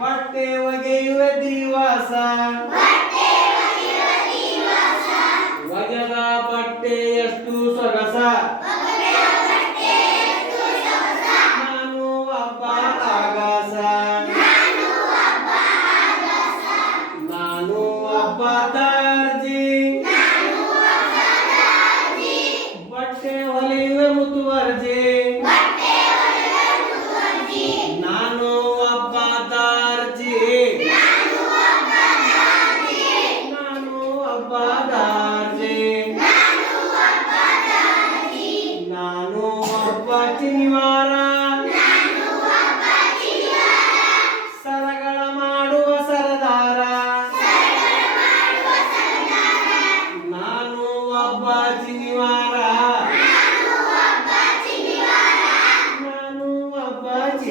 ಬಟ್ಟೆ ಒಗೆಯುವ ದಿವಸ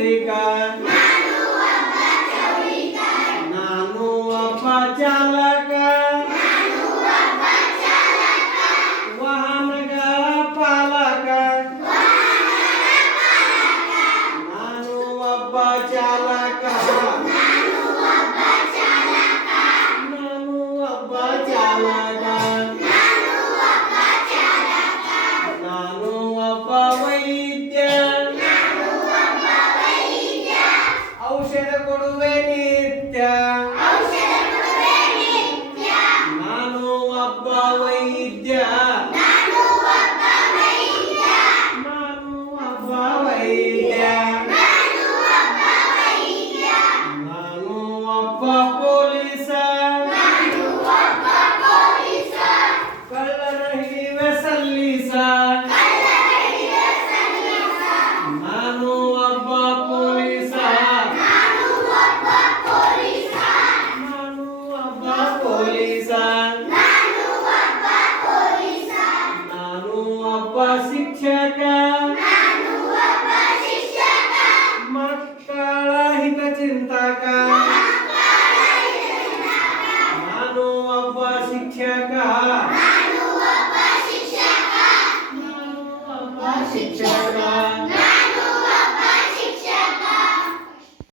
Amerika. Hey Nein. Maka lah kita cintakan. teacher.